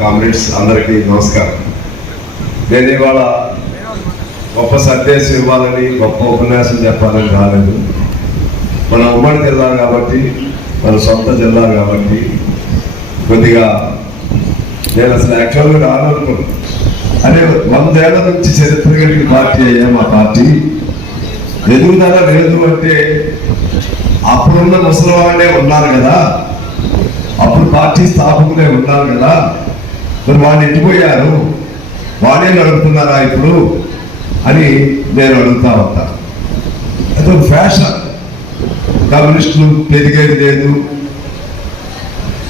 Comrades అందరికీ నమస్కారం. నేను ఇవాళ గొప్ప సందేశం ఇవ్వాలని, గొప్ప ఉపన్యాసం చెప్పాలని రాలేదు. మన ఉమ్మడి జిల్లా కాబట్టి, మన సొంత జిల్లా కాబట్టి కొద్దిగా నేను అసలు యాక్చువల్గా రావాలనుకున్నాను. అదే 100 ఏళ్ల నుంచి చరిత్ర కలిగిన పార్టీ అయ్యా మా పార్టీ. ఎదుగుదల లేదు అంటే అప్పుడున్న ముసలివాళ్ళే ఉన్నారు కదా, అప్పుడు పార్టీ స్థాపకులే ఉన్నారు కదా, మరి వాళ్ళు ఎట్టిపోయారు, వాళ్ళే నడుపుతున్నారా ఇప్పుడు అని నేను అడుగుతా ఉంటాను. అది ఒక ఫ్యాషన్. కమ్యూనిస్టులు పెరిగేది లేదు,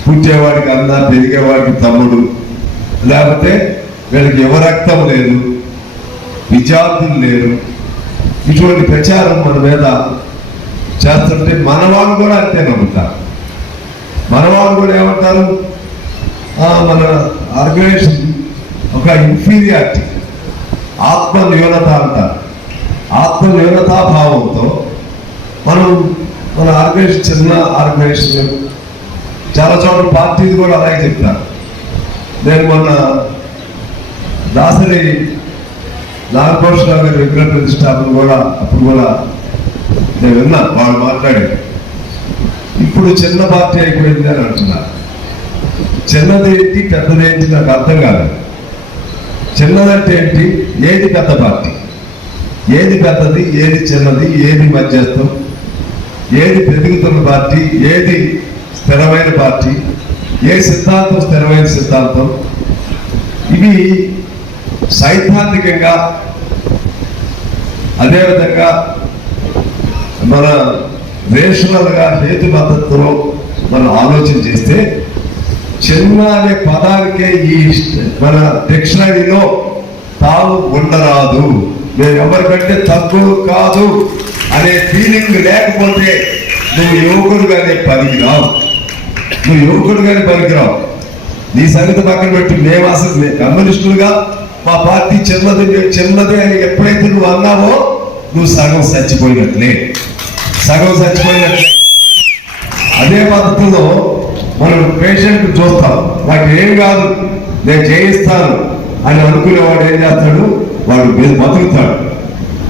పుట్టేవాడికి అన్న, పెరిగేవాడికి తమ్ముడు, లేకపోతే వీళ్ళకి యువరక్తం లేదు, విద్యార్థులు లేరు, ఇటువంటి ప్రచారం మన మీద చేస్తుంటే మన వాళ్ళు కూడా అంతే నమ్ముతారు. మన వాళ్ళు కూడా ఏమంటారు, మన ఆర్గనైజేషన్ ఒక ఇన్ఫీరియారిటీ, ఆత్మ న్యూనత అంటారు. ఆత్మ న్యూనతాభావంతో మన ఆర్గనైజేషన్ చిన్న ఆర్గనైజేషన్, చాలా చోట్ల పార్టీలు కూడా అలాగే చెప్తారు. నేను మొన్న దాసరి నాగభూషణరావు గారి విగ్రహ ప్రతిష్టాపన కూడా అప్పుడు కూడా నేను విన్నా, వాళ్ళు మాట్లాడారు. ఇప్పుడు చిన్న పార్టీ అయిపోయింది అని అంటున్నారు. చిన్నదేంటి పెద్దదేంటి నాకు అర్థం కాలేదు. చిన్నదంటే ఏంటి, ఏది పెద్ద పార్టీ, ఏది పెద్దది, ఏది చిన్నది, ఏది మధ్యస్థం, ఏది పెరుగుతున్న పార్టీ, ఏది స్థిరమైన పార్టీ, ఏ సిద్ధాంతం స్థిరమైన సిద్ధాంతం. ఇవి సైద్ధాంతికంగా, అదేవిధంగా మన రేషనల్గా హేతుబద్ధతలో మనం ఆలోచన చేస్తే చిన్న అనే పదానికే ఈ మన డిక్షనరీలో తావు ఉండరాదు. నేను ఎవరికంటే తక్కువ కాదు అనే ఫీలింగ్ లేకపోతే నువ్వు యువకుడుగానే పనికిరావు, నువ్వు యువకుడుగానే పనికిరావు. నీ సంగతి పక్కన పెట్టి మేము అసలు కమ్యూనిస్టులుగా మా పార్టీ చిన్నది అని ఎప్పుడైతే నువ్వు అన్నావో నువ్వు సగం చచ్చిపోయినట్లే. అదే పద్ధతిలో మనం పేషెంట్ చూస్తాం, నాకు ఏం కాదు నేను చేయిస్తాను అని అనుకునేవాడు ఏం చేస్తాడు, వాడు బతుకుతాడు.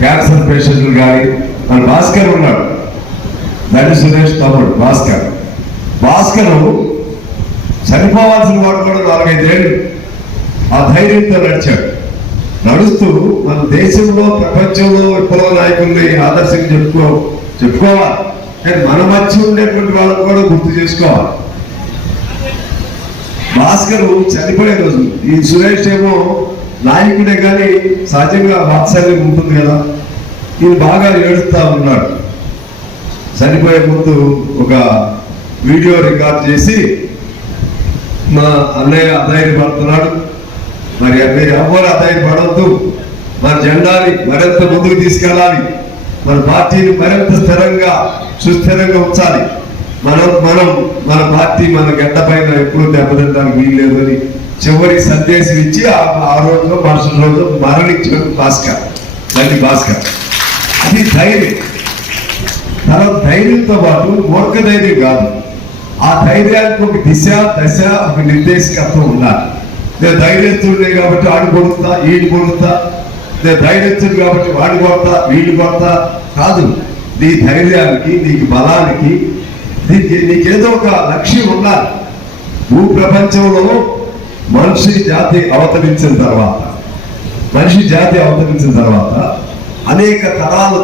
క్యాన్సర్ పేషెంట్లు కానీ, మన భాస్కర్ ఉన్నాడు, దండి సురేష్ తమ్ముడు భాస్కర్ చనిపోవాల్సిన వాడు కూడా 4-5 ఏళ్ళు ఆ ధైర్యంతో నడిచాడు. నడుస్తూ మన దేశంలో, ప్రపంచంలో విప్లవ నాయకుల్ని ఆదర్శంగా చెప్పుకోవాలి. కానీ మన మధ్య ఉండేటువంటి వాళ్ళని కూడా గుర్తు చేసుకోవాలి. భాస్కర్ చనిపోయే రోజు, ఈ సురేష్ ఏమో నాయకుడే కానీ సహజంగా వాత్సల్యం ఉంటుంది కదా, ఈయన బాగా ఏడుస్తా ఉన్నాడు. చనిపోయే ముందు ఒక వీడియో రికార్డ్ చేసి మా అన్నయ్య అధైర్యపడుతున్నాడు, మరి మీరు ఎవరు అధైర్యపడవద్దు, మన జెండాని మరింత ముందుకు తీసుకెళ్ళాలి, మన పార్టీని మరింత స్థిరంగా సుస్థిరంగా ఉంచాలి, మన పార్టీ మన గడ్డ పైన ఎప్పుడు దెబ్బతింటానికి వీల్లేదు అని చివరి సందేశం ఇచ్చి ఆ రోజులో మరుసటి రోజు మరణించిన భాస్కర్. అది ధైర్యం. తన ధైర్యంతో పాటు మూర్ఖ ధైర్యం కాదు, ఆ ధైర్యానికి ఒక దశ, ఒక నిర్దేశకత్వం ఉండాలి. నేను ధైర్యస్తుడే కాబట్టి ఆడు కొడుతా, వీడు కొడుతా, నేను ధైర్యస్తుడు కాబట్టి వాడు కొడతా, వీడు కొడతా కాదు. నీ ధైర్యానికి, నీకు బలానికి నీకేదో ఒక లక్ష్యం ఉండాలి. భూ ప్రపంచంలో మనిషి జాతి అవతరించిన తర్వాత అనేక తరాలు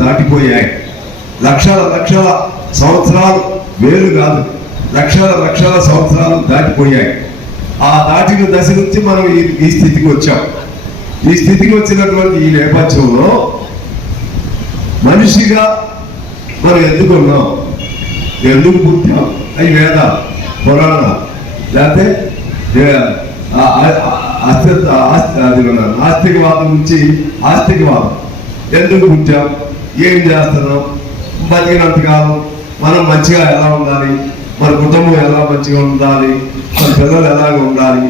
దాటిపోయాయి. లక్షల సంవత్సరాలు, వేలు కాదు, లక్షల సంవత్సరాలు దాటిపోయాయి. ఆ దాటిన దశ నుంచి మనం ఈ స్థితికి వచ్చాం. ఈ స్థితికి వచ్చినటువంటి ఈ నేపథ్యంలో మనిషిగా మనం ఎందుకున్నాం, ఎందుకు పుట్టాం, అవి వేదాలు, పురాణాలు, లేకపోతే నాస్తికవాదం నుంచి ఆస్తికవాదం. ఎందుకు పుట్టాం, ఏం చేస్తున్నాం, బతికినంతకాలం మనం మంచిగా ఎలా ఉండాలి, మన కుటుంబం ఎలా మంచిగా ఉండాలి, మన పిల్లలు ఎలాగ ఉండాలి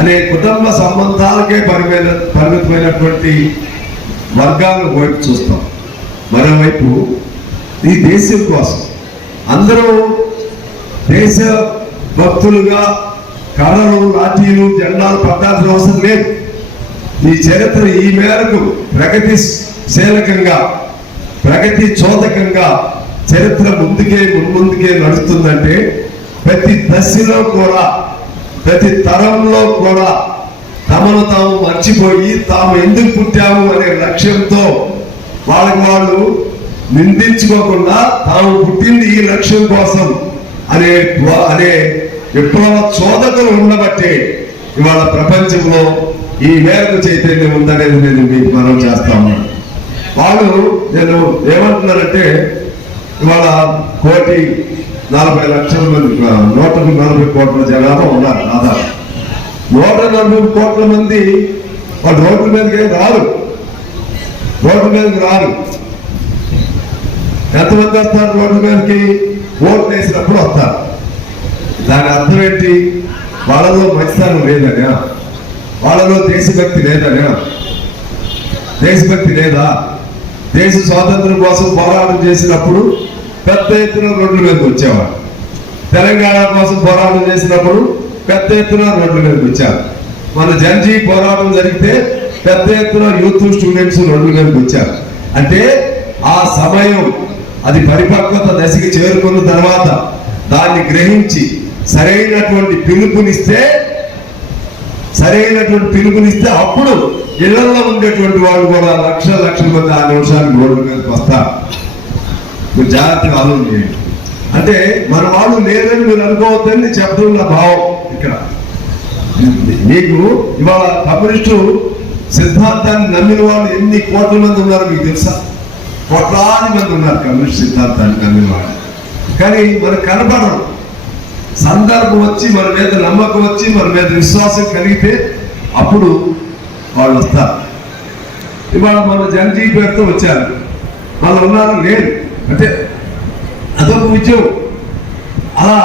అనే కుటుంబ సంబంధాలకే పరిమితమైనటువంటి వర్గాలను వైపు చూస్తాం. మరోవైపు ఈ దేశం కోసం అందరూ దేశ భక్తులుగా కర్రలు, లాఠీలు, జెండాలు పట్టాల్సిన అవసరం లేదు. ఈ చరిత్ర ఈ మేరకు ప్రగతిశీలకంగా, ప్రగతి చోదకంగా చరిత్ర ముందుకే నడుస్తుందంటే ప్రతి దశలో కూడా, ప్రతి తరంలో కూడా తమను తాము మర్చిపోయి తాము ఎందుకు పుట్టాము అనే లక్ష్యంతో వాళ్ళు నిందించుకోకుండా తాము పుట్టింది ఈ లక్ష్యం కోసం అనే విప్లవ చోదకులు ఉండబట్టే ఇవాళ ప్రపంచంలో ఈ మేరకు చైతన్యం ఉందనేది నేను మీకు మనం చేస్తాము. వాళ్ళు నేను ఏమంటున్నారంటే ఇవాళ 1,40,00,000 మంది, 140 కోట్ల జనాభా ఉన్నారు. ఆధార్ 140 కోట్ల మంది వాళ్ళు రోడ్ల మీదకి రారు. ఎంతమంది వస్తారు రోడ్ల మీదకి? ఓట్లు వేసినప్పుడు వస్తారు. దాని అర్థం ఏంటి? వాళ్ళలో మంచితనం లేదనే, వాళ్ళలో దేశభక్తి లేదనే. దేశభక్తి లేదా? దేశ స్వాతంత్రం కోసం పోరాటం చేసినప్పుడు పెద్ద ఎత్తున రోడ్ల మీదకి వచ్చేవారు. తెలంగాణ కోసం పోరాటం చేసినప్పుడు పెద్ద ఎత్తున రోడ్ల మీదకి వచ్చారు. మన జంజీ పోరాటం జరిగితే పెద్ద ఎత్తున యూత్ స్టూడెంట్స్ రోడ్ల మీదకి వచ్చారు. అంటే ఆ సమయం అది పరిపక్వత దశకి చేరుకున్న తర్వాత దాన్ని గ్రహించి సరైనటువంటి పిలుపునిస్తే అప్పుడు ఇళ్లలో ఉండేటువంటి వాళ్ళు కూడా లక్షల మంది ఆ నిమిషానికి రోడ్ల మీదకి వస్తారు. మీరు జాగ్రత్తగా ఆలోచన చేయండి. అంటే మన వాళ్ళు లేదని మీరు అనుకోవద్దని చెప్పడం నా భావం. ఇక్కడ మీకు ఇవాళ కమ్యూనిస్టు సిద్ధాంతాన్ని నమ్మిన వాళ్ళు ఎన్ని కోట్ల మంది ఉన్నారో మీకు తెలుసా? కోట్లాది మంది ఉన్నారు కమ్యూనిస్ట్ సిద్ధాంతాన్ని నమ్మిన వాళ్ళు. కానీ మనకు కనపడరు. సందర్భం వచ్చి మన మీద నమ్మకం వచ్చి మన మీద విశ్వాసం కలిగితే అప్పుడు వాళ్ళు వస్తారు. ఇవాళ మన జనజీ పేరుతో వచ్చారు, వాళ్ళు ఉన్నారు లేదు అంటే అదొక విజయం. అలా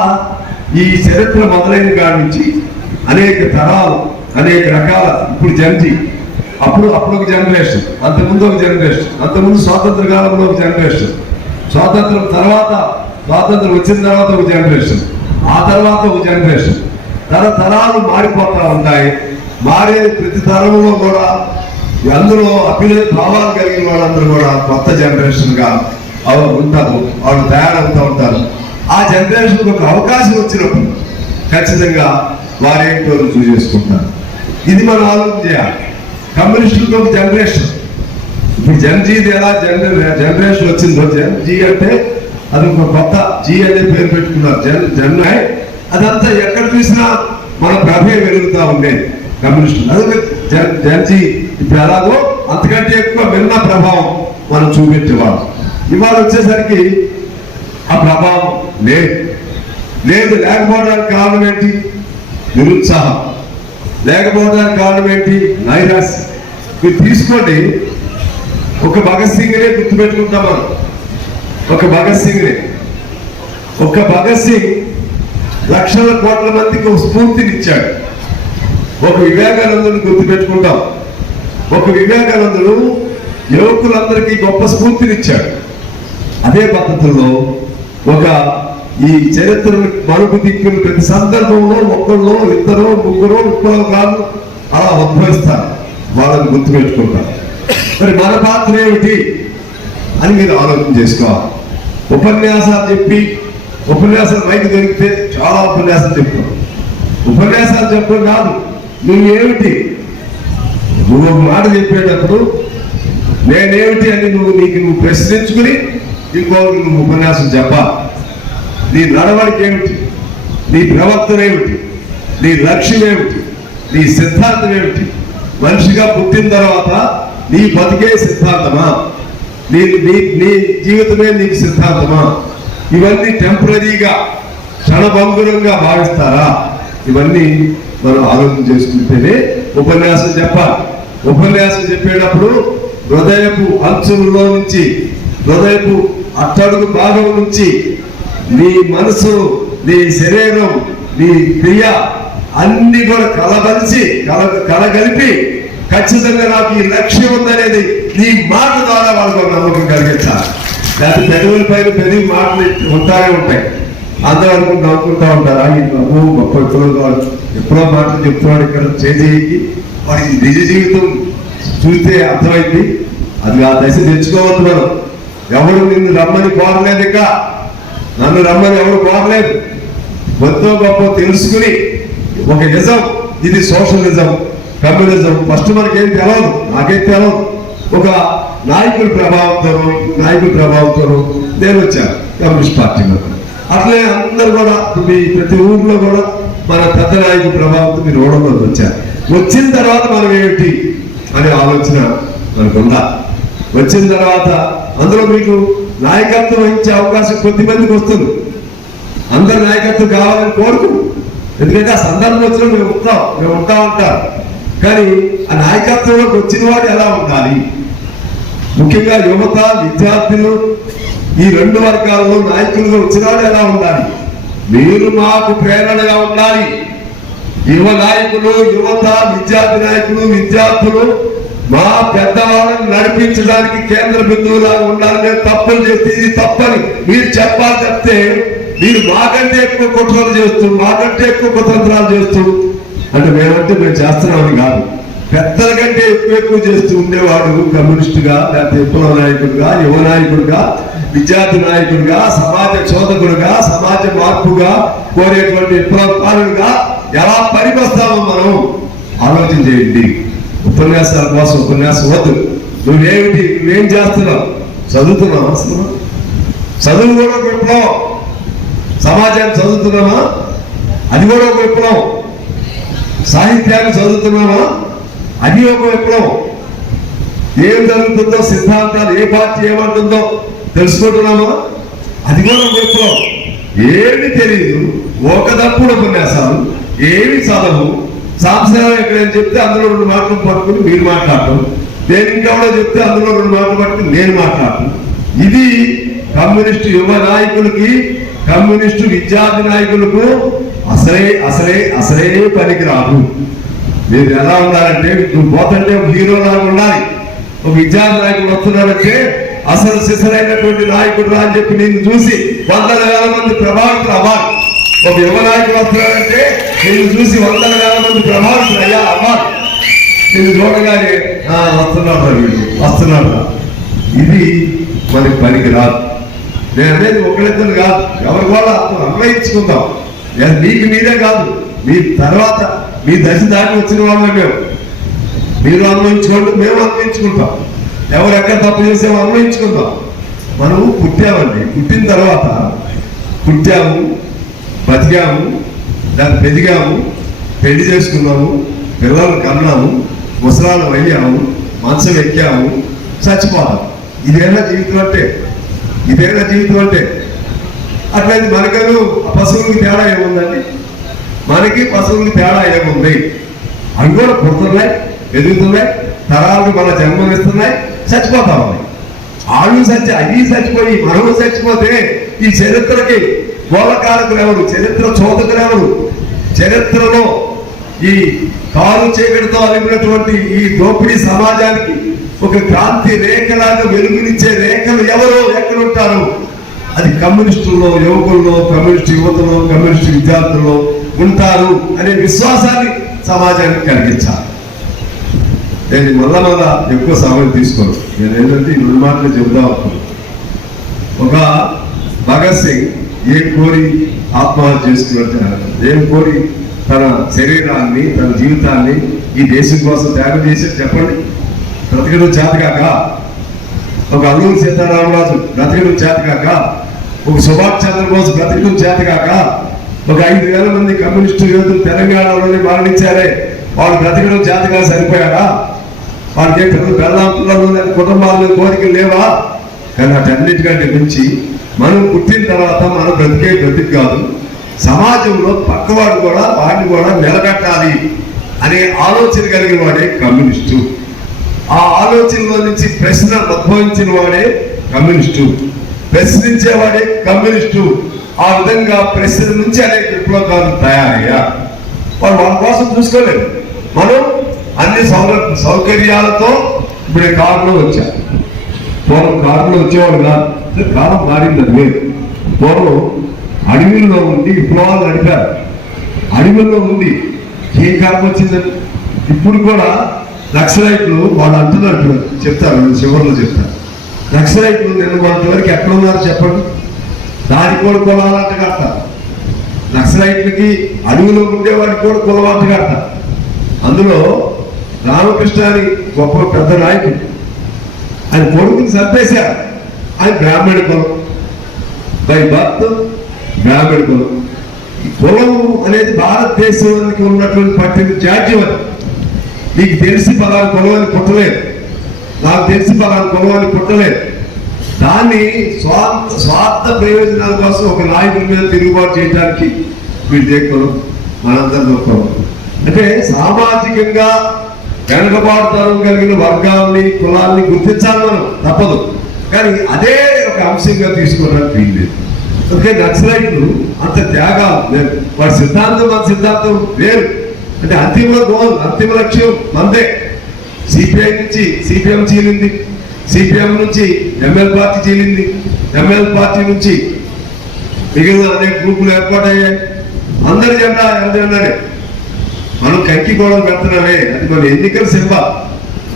ఈ చరిత్ర మొదలైన కాడి నుంచి అనేక తరాలు, అనేక రకాల, ఇప్పుడు జనజీ, అప్పుడు ఒక జనరేషన్, అంతకుముందు ఒక జనరేషన్, అంతకుముందు స్వాతంత్ర కాలంలో ఒక జనరేషన్, స్వాతంత్రం వచ్చిన తర్వాత ఒక జనరేషన్, ఆ తర్వాత ఒక జనరేషన్. తరాలు మారిపోతా ఉంటాయి. మారేది ప్రతి తరంలో కూడా అందులో అభివృద్ధి భావాలు కలిగిన వాళ్ళందరూ కూడా కొత్త జనరేషన్ గా ఉంటారు. వాళ్ళు తయారవుతూ ఉంటారు. ఆ జనరేషన్ ఒక అవకాశం వచ్చినప్పుడు ఖచ్చితంగా వారేంటో రుజువు చేసుకుంటారు. ఇది మనం ఆలోచన చేయాలి. కమ్యూనిస్టులకు ఒక జనరేషన్, ఇప్పుడు జనజీది ఎలా జనరేషన్ వచ్చిందో, జీ అంటే అది ఒక కొత్త జీ అనే పేరు పెట్టుకున్నారు. జన్మాయ్ అదంతా ఎక్కడ చూసినా మన ప్రభే వెలుగుతూ ఉండేది కమ్యూనిస్టులు. అదే జనజీ ఇప్పుడు ఎలాగో అంతకంటే ఎక్కువ విన్న ప్రభావం మనం చూపించేవాళ్ళం. ఇవాళ వచ్చేసరికి ఆ ప్రభావం లేకపోవడానికి కారణం ఏంటి? నిరుత్సాహం. లేకపోవడానికి కారణం ఏంటి? నైరాశ్యం. మీరు తీసుకోండి, ఒక భగత్ సింగ్నే గుర్తుపెట్టుకుంటాం మనం. ఒక భగత్ సింగ్ లక్షల కోట్ల మందికి ఒక స్ఫూర్తినిచ్చాడు. ఒక వివేకానందుని గుర్తుపెట్టుకుంటాం. ఒక వివేకానందుడు యువకులందరికీ గొప్ప స్ఫూర్తినిచ్చాడు. అదే పద్ధతుల్లో ఈ చరిత్రను మరుపు దిక్కులు ప్రతి సందర్భంలో ఒకళ్ళు, ఇద్దరు, ముగ్గురు విప్లవకారులు అలా ఉద్భవిస్తారు. వాళ్ళని గుర్తుపెట్టుకుంటారు. మరి మన పాత్ర ఏమిటి అని మీరు ఆలోచన చేసుకోవాలి. ఉపన్యాసాలు మైకి దొరికితే చాలా ఉపన్యాసాలు చెప్తాం. ఉపన్యాసాలు చెప్పడం కాదు, నువ్వేమిటి, నువ్వు ఒక మాట చెప్పేటప్పుడు నేనేమిటి అని నువ్వు ప్రశ్నించుకుని ఇంకొకరికి నువ్వు ఉపన్యాసం చెప్పాలి. నీ నడవడికి ఏమిటి, నీ ప్రవర్తన ఏమిటి, నీ లక్ష్యం ఏమిటి, నీ సిద్ధాంతం ఏమిటి, మనిషిగా పుట్టిన తర్వాత నీ బతికే సిద్ధాంతమా, నీ జీవితమే నీకు సిద్ధాంతమా, ఇవన్నీ టెంపరీగా క్షణభంగురంగా భావిస్తారా? ఇవన్నీ మనం ఆలోచన చేసుకుంటేనే ఉపన్యాసం చెప్పాలి. ఉపన్యాసం చెప్పేటప్పుడు హృదయపు అంచులలో నుంచి, హృదయపు అట్టడుగు భాగం నుంచి నీ మనసు, నీ శరీరం, నీ క్రియ అన్ని కూడా కలగలిపి ఖచ్చితంగా నాకు ఈ లక్ష్యం ఉందనేది నీ మాట ద్వారా వాళ్ళకు నమ్మకం కలిగించాలి. లేకపోతే పెదవుల పైన పెరిగి మాటలు ఉంటాయి. అందరూ నవ్వుకుంటా ఉంటారు. ఈ బాబు గొప్ప ఎప్పుడో మాటలు చెప్తున్నాడు ఇక్కడ చేసి వాడికి నిజ జీవితం చూస్తే అర్థమైంది. అది ఆ దశ తెచ్చుకోవద్దు. మనం ఎవరు నిన్ను రమ్మని కోరలేదు, ఇక నన్ను రమ్మని ఎవరు కోరలేదు. మొత్తం గొప్ప తెలుసుకుని ఒక నిజం, ఇది సోషలిజం, కమ్యూనిజం. ఫస్ట్ మనకేం తెలవదు, నాకేం తెలవదు. ఒక నాయకుడి ప్రభావంతో నేను వచ్చాను కమ్యూనిస్ట్ పార్టీలో. అట్లే అందరు కూడా మీ ప్రతి ఊర్లో కూడా మన పెద్ద నాయకుడి ప్రభావంతో మీరు ఓడంలోకి వచ్చారు. వచ్చిన తర్వాత మనం ఏమిటి అనే ఆలోచన మనకుందా? వచ్చిన తర్వాత అందులో మీకు నాయకత్వం వహించే అవకాశం కొద్దిమందికి వస్తుంది. అందరు నాయకత్వం కావాలని కోరుకు, ఎందుకంటే ఆ సందర్భం వచ్చిన మేము ఉంటా ఉంటారు. కానీ ఆ నాయకత్వంలోకి వచ్చిన వాడు ఎలా ఉండాలి? ముఖ్యంగా యువత, విద్యార్థులు, ఈ రెండు వర్గాల్లో నాయకులుగా వచ్చినవాడు ఎలా ఉండాలి? మీరు మాకు ప్రేరణగా ఉండాలి. యువ నాయకులు, యువత, విద్యార్థి నాయకులు, విద్యార్థులు మా పెద్దవాళ్ళని నడిపించడానికి కేంద్ర బిందువులా ఉండాలి. నేను తప్పులు చేస్తే ఇది తప్పని మీరు చెప్పాలి. చెప్తే మీరు మాకంటే ఎక్కువ కుట్రలు చేస్తూ, మాకంటే ఎక్కువ కుతంత్రాలు చేస్తూ, అంటే మేము చేస్తున్నామని కాదు, పెద్దల కంటే ఎక్కువ చేస్తూ ఉండేవాడు కమ్యూనిస్టుగా, లేకపోతే విప్లవ నాయకుడుగా, యువ నాయకుడుగా, విద్యార్థి నాయకుడుగా, సమాజ శోధకుడుగా, సమాజ మార్పుగా కోరేటువంటి విప్లవకారుడుగా ఎలా పనికొస్తామో మనం ఆలోచన చేయండి. ఉపన్యాసాల కోసం ఉపన్యాసం వద్దు. నువ్వేం చేస్తున్నావు? చదువుతున్నావా? అసలు చదువు కూడా ఒక విప్లవం. సమాజాన్ని చదువుతున్నామా? అది కూడా ఒక విప్లవం. సాహిత్యాన్ని చదువుతున్నామా? అది ఒక విప్లవం. ఏం జరుగుతుందో, సిద్ధాంతాలు ఏ పార్టీ ఏమంటుందో తెలుసుకుంటున్నామా? అది కూడా ఒక విప్లవం. ఏమి తెలియదు, ఒక తప్పుడు ఉపన్యాసాలు, ఏమి చదవు, సంవత్సరాలు ఎక్కడని చెప్తే అందులో 2 మాటలు పట్టుకుని మీరు మాట్లాడటం, నేను ఇంకెవడో చెప్తే అందులో 2 మాటలు పట్టుకుని నేను మాట్లాడటం. ఇది కమ్యూనిస్టు యువ నాయకులకి, కమ్యూనిస్టు విద్యార్థి నాయకులకు అసలే పనికి రాదు. మీరు ఎలా ఉండాలంటే, నువ్వు పోతుంటే ఒక హీరోలాగా ఉండాలి. ఒక విద్యార్థి నాయకుడు వస్తున్నాడంటే అసలు సిసలైనటువంటి నాయకుడు రా అని చెప్పి నేను చూసి 100,000 మంది ప్రభావితులు అవ్వాలి. ఒక యువ నాయకుడు వస్తున్నాడంటే నేను చూసి 100,000 మంది ప్రభావితులు అవ్వాలి. నేను చూడగానే వస్తున్నాడు. ఇది మనకి పనికి రాదు. నేను అనేది ఒకళ్ళిద్దరు కాదు, ఎవరి కూడా అన్వయించుకుందాం. మీకు మీరే కాదు, మీ తర్వాత మీ దశ దాటి వచ్చిన వాళ్ళమే మేము. మీరు అన్వయించుకోండి, మేము అన్వయించుకుంటాం. ఎవరు ఎక్కడ తప్పు చేసామో అన్వయించుకుందాం. మనము పుట్టామండి, పుట్టిన తర్వాత పుట్టాము, బతికాము, దాన్ని పెరిగాము, పెళ్లి చేసుకున్నాము, పిల్లలను కన్నాము, ముసలాళ్ళం అయ్యాము, మంచం ఎక్కాము, చచ్చిపోతాం. ఇదేనా జీవితం అంటే? అట్లయితే మనకను పశువులకి తేడా ఏముందండి? మనకి పశువులకి తేడా ఏముంది? అవి కూడా పుడుతున్నాయి, ఎదుగుతున్నాయి, తరాలకు మన జన్మనిస్తున్నాయి, చచ్చిపోతా ఉన్నాయి. అవి చచ్చిపోయి మనము చచ్చిపోతే ఈ చరిత్రకి మూలకారకులు ఎవరు? చరిత్ర చోదకులు ఎవరు? చరిత్రలో ఈ కాలు చీకటితో అలిపినటువంటి ఈ దోపిడీ సమాజానికి ఒక క్రాంతి రేఖలాగా వెలుగునిచ్చే రేఖలు ఎవరో ఎక్కడుంటారు? అది కమ్యూనిస్టుల్లో, యువకుల్లో, కమ్యూనిస్టు యువతలో, కమ్యూనిస్టు విద్యార్థుల్లో ఉంటారు అనే విశ్వాసాన్ని సమాజానికి కలిగించాలి. నేను మళ్ళా ఎక్కువ సమయం తీసుకోను. నేను ఏంటంటే ఈ 2 మాటలు చెబుదాం అనుకున్నాను. ఒక భగత్ సింగ్ ఏం కోరి ఆత్మహత్య చేసుకున్నట్టు, ఏం కోరి తన శరీరాన్ని, తన జీవితాన్ని ఈ దేశం కోసం త్యాగం చేసి చెప్పండి. బ్రతకడం చేతకాక, ఒక అల్లూరి సీతారామరాజు బ్రతకడం చేతకాక, ఒక సుభాష్ చంద్రబోస్ బ్రతకడం చేతకాక, ఒక 5,000 మంది కమ్యూనిస్టు యోధులు తెలంగాణలోనే మరణించారే, వాళ్ళు బ్రతకడం చేతగా సరిపోయారా? వాళ్ళకి పిల్లలు కుటుంబాలను కోరికలు లేవా? కానీ అటన్నిటికంటే మించి మనం పుట్టిన తర్వాత మనం బ్రతికి కాదు, సమాజంలో పక్కవాడు కూడా వాడిని కూడా నిలబెట్టాలి అనే ఆలోచన కలిగిన వాడే కమ్యూనిస్టు. ఆ ఆలోచనలో నుంచి ప్రశ్న ఉద్భవించిన వాడే కమ్యూనిస్టు, ప్రశ్నించేవాడే కమ్యూనిస్టు. ఆ విధంగా ప్రశ్న నుంచి అనేక విప్లవకారులు తయారయ్యారు. వాళ్ళ కోసం చూసుకోలేదు. మనం అన్ని సౌకర్యాలతో ఇప్పుడు కారులో వచ్చాం. పూర్వం కారులో వచ్చేవాడు కాదు, కాలం మారింది. అది లేదు. పూర్వం అడవుల్లో ఉండి విప్లవాలు నడిపారు. అడవుల్లో ఉండి ఏం కారణం వచ్చిందని ఇప్పుడు కూడా నక్సలైట్లు వాళ్ళు అంటున్నట్టు చెప్తారు, చివరిలో చెప్తారు. నక్సలైట్లు నిన్న కొంతవరకు ఎక్కడ ఉన్నారు చెప్పండి, దానికి కూడా కులాలంట కడతారు. నక్సలైట్లకి అడవిలో ఉండేవాడికి కూడా కులవాట కడతారు. అందులో రామకృష్ణ అని గొప్ప పెద్ద నాయకుడు, ఆయన కొడుకుని చంపేశారు. ఆయన బ్రాహ్మణ కులం, బై బర్త్ బ్రాహ్మణ కులం. ఈ కులం అనేది భారతదేశానికి ఉన్నటువంటి పట్టిన జాడ్యం. అది నీకు తెలిసి పలానా కులం అని పుట్టలేదు, నాకు తెలిసి పలానా కులం అని పుట్టలేదు. దాన్ని స్వార్థ ప్రయోజనాల కోసం ఒక నాయకుడి మీద తిరుగుబాటు చేయడానికి వీళ్ళు దేకులం, మనందరిలో కులం. అంటే సామాజికంగా వెనకబాటుతనం కలిగిన వర్గాల్ని కులాల్ని గుర్తించాలి మనం, తప్పదు. కానీ అదే ఒక అంశంగా తీసుకోవడానికి వీల్లేదు. అందుకే నక్సలైట్లు అంత త్యాగాలు లేదు, వాడి సిద్ధాంతం మన సిద్ధాంతం వేరు. అంటే అంతిమ గోల్, అంతిమ లక్ష్యం మందే. సిపిఐ నుంచి సిపిఎం చీలింది, సిపిఎం నుంచి ఎంఎల్ పార్టీ చీలింది, ఎంఎల్ పార్టీ నుంచి మిగిలిన అనేక గ్రూపులు ఏర్పాటయ్యాయి. అందరి జెండా ఎవరి మనం కంకి కూడా పెడుతున్నామే, అది మన ఎన్నికల సింబల్.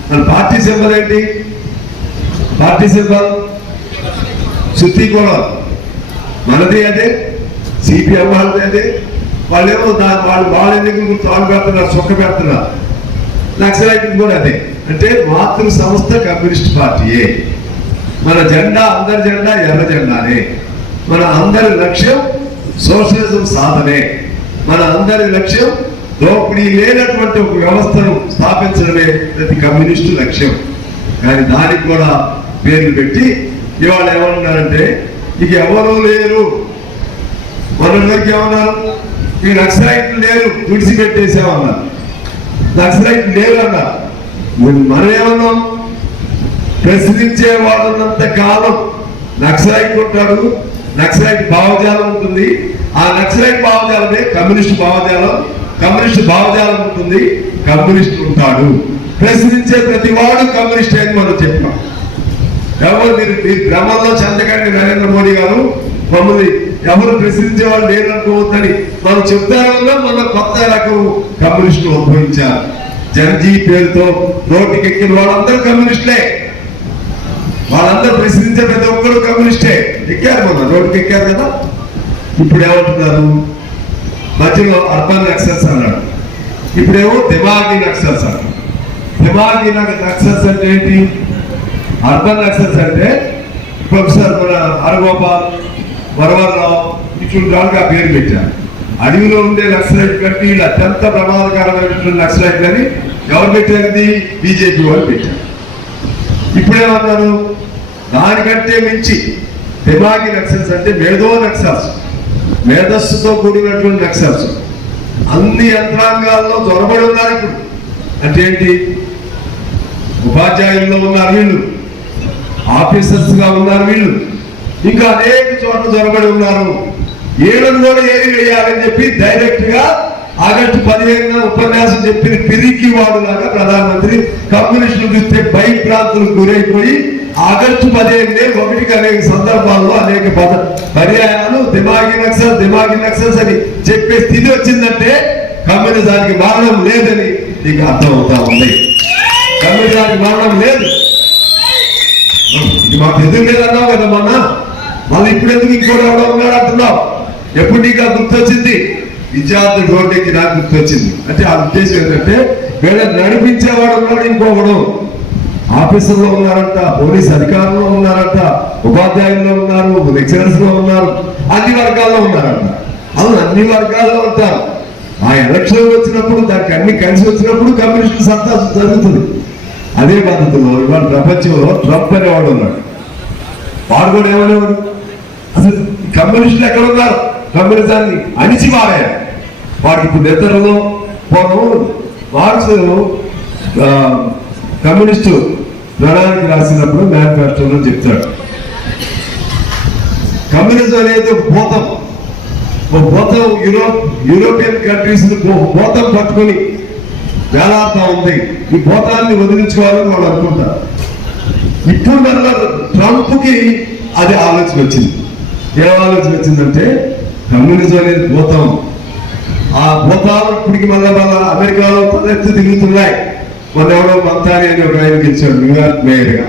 మన పార్టీ సింబల్ ఏంటి? పార్టీ సింబల్ శుద్ధి కూడా మనది అదే, సిపిఎం వాళ్ళది అదే. వాళ్ళేమో వాళ్ళ ఎన్నికలు తాళ్ళు పెడుతున్నారు, చొక్క పెడుతున్నారు. నక్సలైట్ కూడా అదే. అంటే మాతృ సంస్థ కమ్యూనిస్ట్ పార్టీయే. మన జెండా అందరి జెండా ఎర్ర జెండానే. మన అందరి లక్ష్యం సోషలిజం సాధనే. మన అందరి లక్ష్యం దోపిడీ లేనటువంటి ఒక వ్యవస్థను స్థాపించడమే ప్రతి కమ్యూనిస్టు లక్ష్యం. కానీ దానికి కూడా పేర్లు పెట్టి ఇవాళ ఏమన్నారంటే ఇక ఎవరూ లేరు. మొన్నటివరకు ఏమన్నారు, ఈ నక్సలైట్లు లేరు, విడిచిపెట్టేసామన్నారు. నక్సలైట్లు లేరు అన్నారు. మనం ఏమన్నాం, ప్రశ్నించే వాళ్ళన్నంత కాలం నక్సలైట్ ఉంటాడు, నక్సలైట్ భావజాలం ఉంటుంది. ఆ నక్సలైట్ భావజాలమే కమ్యూనిస్ట్ భావజాలం, కమ్యూనిస్ట్ భావజాలం ఉంటుంది, కమ్యూనిస్ట్ ఉంటాడు. ప్రశ్నించే ప్రతి వాడు కమ్యూనిస్ట్ అని మనం చెప్పాం. ఎవరు మీరు గ్రామాల్లో చెందకండి, నరేంద్ర మోడీ గారు మమ్మల్ని ఎవరు ప్రశ్నించే వాళ్ళు లేరనుకోవద్దని మనం చెప్తారన్నా మన కొత్త రకం కమ్యూనిస్టులు ఉద్భవించారు. జనజీ పేరుతో రోడ్డుకి ఎక్కిన వాళ్ళందరూ కమ్యూనిస్టులే. వాళ్ళందరూ ప్రశ్నించే ప్రతి ఒక్కరు కమ్యూనిస్టే. ఎక్కారు, మన రోడ్డుకి ఎక్కారు కదా. ఇప్పుడు ఏమంటున్నారు, మధ్యలో అర్బన్ నక్సల్స్ అన్నాడు, ఇప్పుడేమో దిమాగి నక్సల్స్ అన్నాడు. దిమాగి నక్సల్స్ అంటే ఏంటి? అర్బన్ నక్సల్స్ అంటే ప్రొఫెసర్ మన హరగోపాల్, వరవరరావు ఇటువంటి వాళ్ళకి ఆ పేరు పెట్టారు. అడవిలో ఉండే నక్సలైట్ కంటే వీళ్ళు అత్యంత ప్రమాదకరమైనటువంటి నక్సలైట్ అని ఎవరు పెట్టారు? బీజేపీ వాళ్ళు పెట్టారు. ఇప్పుడేమన్నారు, దానికంటే మించి దిమాగి నక్సల్స్ అంటే మేధో నక్సల్స్, మేధస్సుతో కూడినటువంటి నక్సల్స్. అన్ని యంత్రాంగాల్లో జొరబడి ఉన్నారు. ఇప్పుడు అంటే ఏంటి? ఉపాధ్యాయుల్లో ఉన్నారు వీళ్ళు, ఆఫీసర్స్ గా ఉన్నారు వీళ్ళు, ఇంకా అనేక చోట్ల జొరబడి ఉన్నారు. ఏళ్ళను కూడా ఏది వేయాలని చెప్పి డైరెక్ట్ గా ఆగస్టు 15న ఉపన్యాసం చెప్పిన పిరికి వాడులాగా ప్రధానమంత్రి కమ్యూనిస్టులు చూస్తే భయభ్రాంతులకు గురైపోయి ఆగస్టు 15నే ఒకటికి అనేక సందర్భాల్లో అనేక పర్యాయాలు దిమాగి నక్సల్స్ అని చెప్పే స్థితి వచ్చిందంటే కమ్యూనిజానికి మరణం లేదని నీకు అర్థం అవుతా ఉంది. కమ్యూనిజానికి మరణం లేదు. ఇది మాకు ఎదురు లేదన్నావు కదా మొన్న, మళ్ళీ ఇప్పుడు ఎందుకు ఇంకోటి ఎవడో ఉన్నాడు అంటున్నావు? ఎప్పుడు నీకు ఆ గుర్తొచ్చింది? విద్యార్థులు రోడ్డుకి నాకు గుర్తొచ్చింది. అంటే ఆ ఉద్దేశం ఏంటంటే వీళ్ళని నడిపించేవాడు ఉన్నాడు, ఇంకొకడు ఆఫీసర్లో ఉన్నారంట, పోలీస్ అధికారుల్లో ఉన్నారంట, ఉపాధ్యాయుల్లో ఉన్నారు, లెక్చరర్స్ లో ఉన్నారు, అన్ని వర్గాల్లో ఉన్నారంట. అవును, అన్ని వర్గాల్లో ఉంటారు. ఆ ఎలక్షన్ వచ్చినప్పుడు దానికి అన్ని కలిసి వచ్చినప్పుడు కమ్యూనిస్టు సత్తా జరుగుతుంది. అదే పద్ధతిలో ఇవాళ ప్రపంచంలో ట్రంప్ అనేవాడు ఉన్నాడు. వాడు కూడా ఏమనేవాడు, అసలు కమ్యూనిస్టులు ఎక్కడ ఉన్నారు? కమ్యూనిజాన్ని అణిచి మారారు. వాడికి ఇప్పుడు నిద్రలో పోను మార్క్స్ కమ్యూనిస్టు ప్రణాళిక రాసినప్పుడు మేనిఫెస్టోలో చెప్తాడు, కమ్యూనిజం అనేది భూతం యూరోపియన్ కంట్రీస్ భూతం పట్టుకొని వేలాడుతూ ఉంది. ఈ భూతాన్ని వదిలించుకోవాలని వాళ్ళు అనుకుంటారు. ఇప్పుడు ట్రంప్కి అది ఆలోచన వచ్చింది. ఏం ఆలోచన వచ్చిందంటే కమ్యూనిజం అనేది పోతాం. ఆ భూతాలు ఇప్పటికి మళ్ళా అమెరికాలో తలెత్తు తిరుగుతున్నాయి. మన ఎవరో మంతాని అని ఒక ఆయన గెలిచాడు న్యూయార్క్ మేయర్ గా.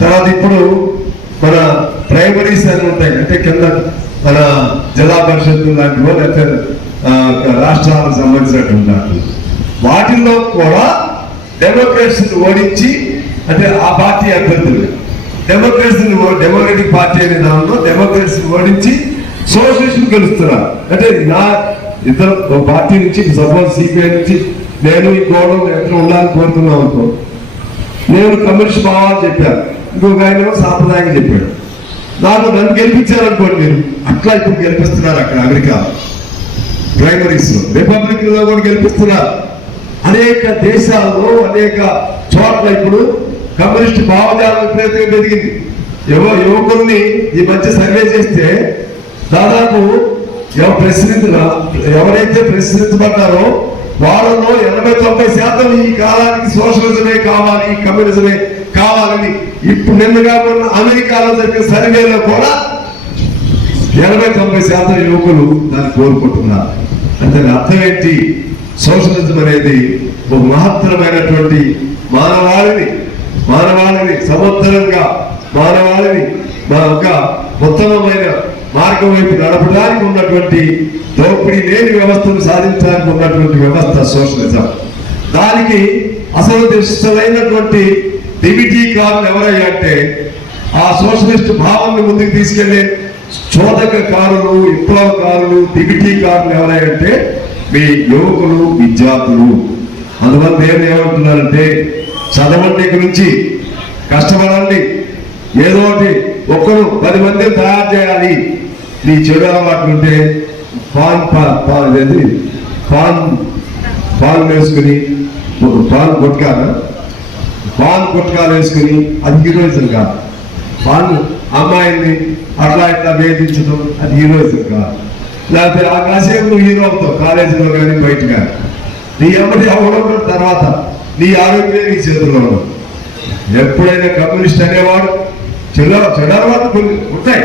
తర్వాత ఇప్పుడు మన ప్రైమరీస్ అని ఉంటాయి, అంటే కింద మన జిల్లా పరిషత్తు లాంటివో లేకపోతే రాష్ట్రాలకు సంబంధించినటువంటి వాటిల్లో కూడా డెమోక్రట్స్ ఓడించి, అంటే ఆ పార్టీ అభ్యర్థులు డెమోక్రటిక్ పార్టీ అనే దానిలో డెమోక్రట్స్ ఓడించి సోషలిస్ట్ గెలుస్తున్నారు. అంటే నా ఇద్దరు పార్టీ నుంచి సపోజ్ సిపిఐ నుంచి నేను ఈ గోడం ఎక్కడ ఉండాలని కోరుతున్నాను అనుకో, నేను కమ్యూనిస్ట్ భావాలు చెప్పాను, ఇంకొక ఆయన సాంప్రదాయంగా చెప్పాడు. నన్ను గెలిపించారనుకోండి, మీరు అట్లా ఇప్పుడు గెలిపిస్తున్నారు. అక్కడ అమెరికా ప్రైమరీస్ లో రిపబ్లిక్ లో కూడా గెలిపిస్తున్నారు. అనేక దేశాల్లో అనేక చోట్ల ఇప్పుడు కమ్యూనిస్ట్ భావజాలం విపరీతంగా పెరిగింది. యువకుల్ని ఈ మధ్య సర్వే చేస్తే దాదాపు ఎవరైతే ప్రశ్నించబడ్డారో వాళ్ళలో 80-90% ఈ కాలానికి సోషలిజమే కావాలి, కమ్యూనిజమే కావాలని ఇప్పుడు నిన్నగా ఉన్న అమెరికాలో జరిగిన సర్వేలో కూడా 80-90% యువకులు దాన్ని కోరుకుంటున్నారు. అంటే అర్థం ఏంటి? సోషలిజం అనేది ఒక మహత్తరమైనటువంటి మానవాళిని సముద్రంగా మానవాళిని ఒక ఉత్తమమైన మార్గం వైపు నడపడానికి ఉన్నటువంటి దోపిడీ లేని వ్యవస్థను సాధించడానికి ఉన్నటువంటి వ్యవస్థ సోషలిజం. దానికి అసలు దిశలైనటువంటి దివిటీకారులు ఎవరయ్యా అంటే ఆ సోషలిస్ట్ భావాన్ని ముందుకు తీసుకెళ్లే చోదకకారులు, విప్లవకారులు, దివిటీకారులు ఎవరయ్యంటే మీ యువకులు, విద్యార్థులు. అందువల్ల నేను ఏమంటున్నానంటే చదవండి, గురించి కష్టపడండి, ఏదో ఒకటి ఒక్కరు 10 మందిని తయారు చేయాలి. నీ చెడు అలవాట్లు ఉంటే పాన్ వేసుకుని పాన్ గుట్కాలు వేసుకుని అది హీరోయిజం కాదు. అమ్మాయిని అట్లా ఇట్లా వేధించడం అది హీరోయిజం కాదు. లేకపోతే ఆ కాసేపు నువ్వు హీరో అవుతావు కాలేజీలో కానీ బయట కానీ. నీ ఎమ్మటి అవ్వడం తర్వాత నీ ఆరోగ్యమే నీ చేతుల్లో ఉండదు. ఎప్పుడైనా కమ్యూనిస్ట్ అనేవాడు చెడలవాళ్ళు కొన్ని ఉంటాయి,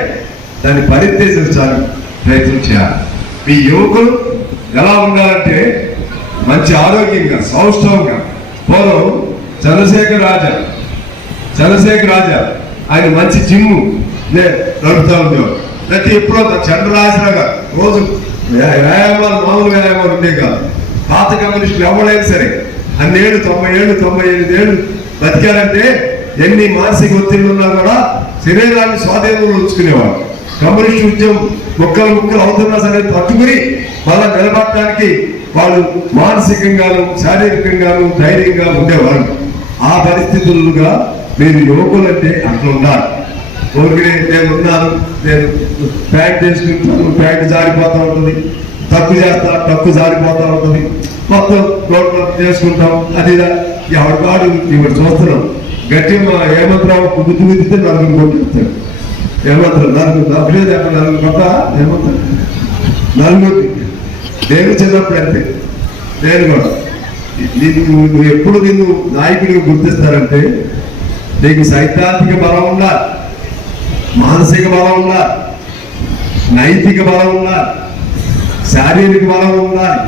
దాన్ని పరిత్యజించాలని ప్రయత్నం చేయాలి. మీ యువకులు ఎలా ఉండాలంటే మంచి ఆరోగ్యంగా, సౌష్ఠవంగా. పూర్వం చంద్రశేఖర్ రాజా ఆయన మంచి జిమ్ము నడుపుతా ఉండేవాడు. ప్రతి ఎప్పుడో చంద్రరాజరాగా రోజు వ్యాయామాలు, మామూలు వ్యాయామాలు ఉండే కాదు. పాత కమ్యూనిస్టులు ఎవరైనా సరే అన్నేళ్ళు 90 ఏళ్ళు 95 ఏళ్ళు బతికారంటే ఎన్ని మానసిక ఒత్తిళ్లు ఉన్నా కూడా శరీరాన్ని స్వాధీనంలో ఉంచుకునేవాడు. కమ్యూనిస్ట్ ఉద్యమం ముక్కలు అవుతున్నా సరే తట్టుకుని మళ్ళా నిలబడటానికి వాళ్ళు మానసికంగాను శారీరకంగాను ధైర్యంగా ఉండేవాళ్ళు. ఆ పరిస్థితులుగా మీరు యువకులు అంటే అట్లా ఉండాలి. ఊరికే నేను ఉన్నాను, నేను ప్యాంట్ వేసుకుంటాను, ప్యాంట్ జారిపోతూ ఉంటుంది, తక్కువ జారిపోతూ ఉంటుంది, మొత్తం రోడ్లు చేసుకుంటాం. అది ఎవరికాడు ఇప్పుడు చూస్తున్నాం. గట్టిగా ఏమంతరావు బుద్ధి విధితే నలుగురు కొట్టిస్తాడు. ఏమంటారు నలుగురు కొత్త ఏమంటారు నలుగురు. నేను చిన్నప్పుడు అంతే. నేను కూడా నువ్వు ఎప్పుడు నిన్ను నాయకుడిగా గుర్తిస్తారంటే నీకు సైద్ధాంతిక బలం ఉండాలి, మానసిక బలం ఉండాలి, నైతిక బలం ఉండాలి, శారీరక బలం ఉండాలి,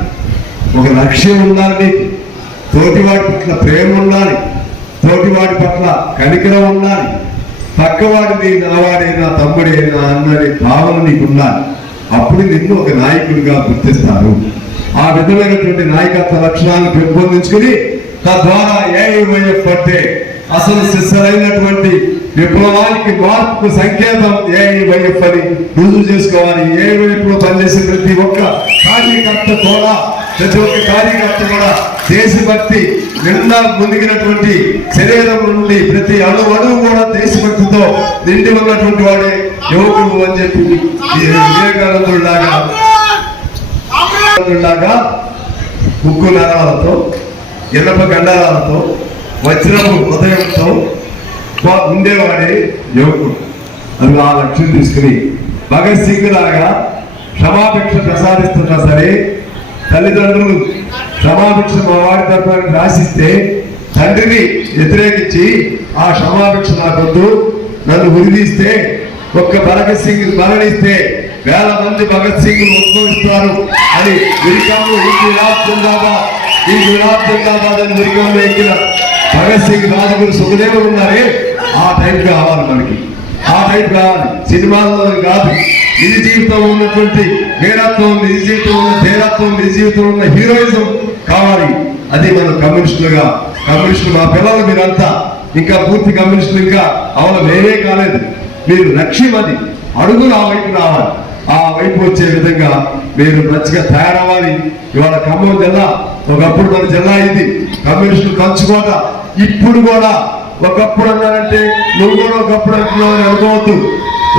ఒక లక్ష్యం ఉండాలి, నీకు తోటివాడి పట్ల ప్రేమ ఉండాలి, తోటివాడి పట్ల కనికరం ఉండాలి, పక్కవాడిని నావాడే, నా తమ్ముడే, నా అన్నని భావన నీకు ఉండాలి. అప్పుడు నిన్ను ఒక నాయకుడిగా గుర్తిస్తారు. ఆ విధమైనటువంటి నాయకత్వ లక్షణాలను పెంపొందించుకుని తద్వారా ఏఐవైఎఫ్ అంటే అసలు సిద్ధమైనటువంటి విప్లవానికి మార్పుకు సంకేతం ఏఐవైఎఫ్ అని రుజువు చేసుకోవాలి. ఏఐవైఎఫ్ లో పనిచేసే ప్రతి ఒక్క కార్యకర్త కూడా దేశభక్తి నిండా మునిగినటువంటి శరీరం నుండి ప్రతి అణువు కూడా దేశభక్తితో నిండి ఉన్నటువంటి వాడే యువకుడు అని చెప్పి వివేకానందులాగా ఉక్కు నరాలతో, ఇనప గండాలతో, వజ్రపు హృదయంతో ఉండేవాడే యువకుడు. అది ఆ లక్ష్యం తీసుకుని భగత్ సింగ్ లాగా క్షమాభిక్ష ప్రసాదిస్తున్నా సరే తల్లిదండ్రులు క్షమాభిక్ష మా వాడి తరఫున రాసిస్తే తండ్రిని వ్యతిరేకించి ఆ క్షమాభిక్ష నాకొద్దు, నన్ను ఉరిదీస్తే, ఒక్క భగత్ సింగ్ మరణిస్తే వేల మంది భగత్ సింగ్ ఉద్భవిస్తారు అని విరికాము ఇంకిలాబ్ జిందాబాద్ అని విరికాము ఎక్కిన భగత్ సింగ్ రాజగురు సుఖదేవులు ఉన్నారే, ఆ టైప్ కావాలి మనకి, ఆ టైప్ కావాలి. సినిమాల్లో కాదు, నిజ జీవితం ఉన్నటువంటి వీరత్వం, నిజ జీవితం ఉన్న ధీరత్వం, నిజ జీవితం ఉన్న హీరోయిజం కావాలి. అది మనం కమ్యూనిస్టులుగా, కమ్యూనిస్టులు మా పిల్లలు మీరంతా ఇంకా పూర్తి కమ్యూనిస్టులు ఇంకా అవును మేమే కాలేదు. మీరు లక్ష్యం అది, అడుగులు ఆ వైపు రావాలి, ఆ వైపు వచ్చే విధంగా మీరు మంచిగా తయారవ్వాలి. ఇవాళ ఖమ్మం జిల్లా ఒకప్పుడు మన జిల్లా ఇది, కమ్యూనిస్టులు కంచుకోట. ఇప్పుడు కూడా ఒకప్పుడు అన్నారంటే నువ్వు కూడా ఒకప్పుడు అంటున్నావు అని అనుకోవద్దు.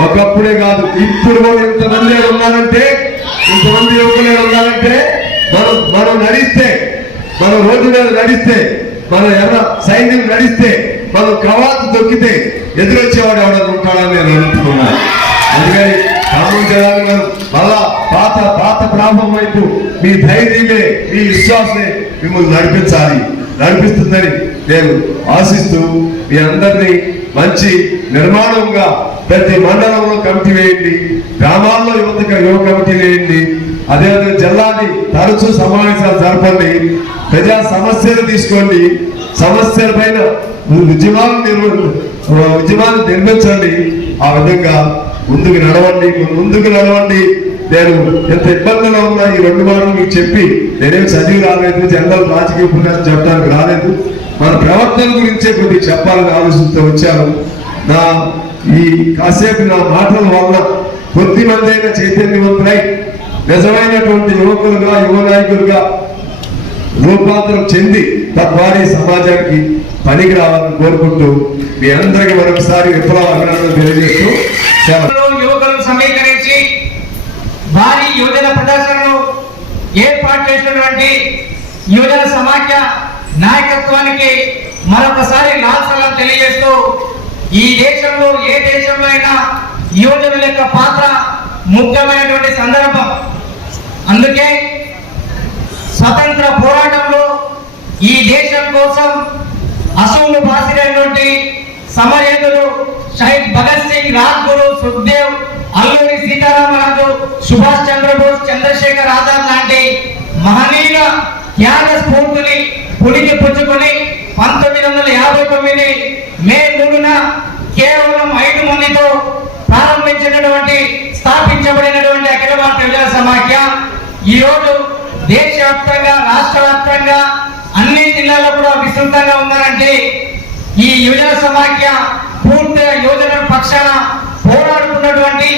ఒకప్పుడే కాదు, ఇప్పుడు కూడా ఇంతమంది ఉన్నారంటే, ఇంతమంది యువకులే ఉన్నారంటే మనం నడిస్తే, మనం రోడ్డు మీద నడిస్తే, మనం ఎర్ర సైన్యం నడిస్తే, మనం కవాతు దొక్కితే ఎదురొచ్చేవాడు ఎవడన్నా ఉంటాడని నేను అనుకుంటున్నాను. అందుకని ఖమ్మం జిల్లాలో మళ్ళా పాత ప్రాంతం వైపు మీ ధైర్యమే, మీ విశ్వాసమే మిమ్మల్ని నడిపిస్తుందని నేను ఆశిస్తూ మీ అందరినీ మంచి నిర్మాణంగా ప్రతి మండలంలో కమిటీ వేయండి, గ్రామాల్లో యువ కమిటీ వేయండి. అదేవిధంగా జిల్లాని తరచూ సమావేశాలు జరపండి, ప్రజా సమస్యలు తీసుకోండి, సమస్యల పైన ఉద్యమాలు నిర్మించండి. ఆ విధంగా ముందుకు నడవండి. నేను ఎంత ఇబ్బందులు ఉన్నా ఈ 2 వారాలు మీకు చెప్పి నేనేం చదివి రాలేదు, జనరల్ రాజకీయ ఉపన్యాసం చెప్పడానికి రాలేదు, మన ప్రవర్తన గురించే కొద్దిగా చెప్పాలని ఆలోచిస్తూ వచ్చాను. నా ఈ కాసేపు నా మాటల వల్ల కొద్ది మంది అయినా చైతన్యవంతులై నిజమైనటువంటి యువకులుగా, యువ నాయకులుగా రూపాంతరం చెంది తద్వారా సమాజానికి పనికి రావాలని కోరుకుంటూ మీ అందరికీ మరొకసారి విప్లవ అభినందనలు తెలియజేస్తూ యువకులను సమీకరించి భారీ యువజన ప్రదర్శనను ఏర్పాటు చేసినటువంటి యువజన సమాఖ్య నాయకత్వానికి మరొకసారి లాల్ సలాం తెలియజేస్తూ, ఈ దేశంలో ఏ దేశంలో అయినా యువజనుల యొక్క పాత్ర ముఖ్యమైనటువంటి సందర్భం. అందుకే స్వతంత్ర పోరాటంలో ఈ దేశం కోసం అసూలు బాసినటువంటి సమరయోధులు షహీద్ భగత్ సింగ్, రాజ్గురు, సుఖ్దేవ్, అల్లూరి సీతారామరాజు, సుభాష్ చంద్రబోస్, చంద్రశేఖర్ ఆజాద్ లాంటి మహనీయుల త్యాగ స్ఫూర్తిని పుడికి పుచ్చుకొని 1959 మే 3న కేవలం 5 మందితో స్థాపించబడినటువంటి అఖిల భారత యువజన సమాఖ్య ఈరోజు దేశవ్యాప్తంగా, రాష్ట్ర వ్యాప్తంగా అన్ని జిల్లాల్లో కూడా విస్తృతంగా ఉన్నారంటే ఈ యువజన సమాఖ్య పూర్తిగా యువజన పక్షాన పోరాడుతున్నటువంటి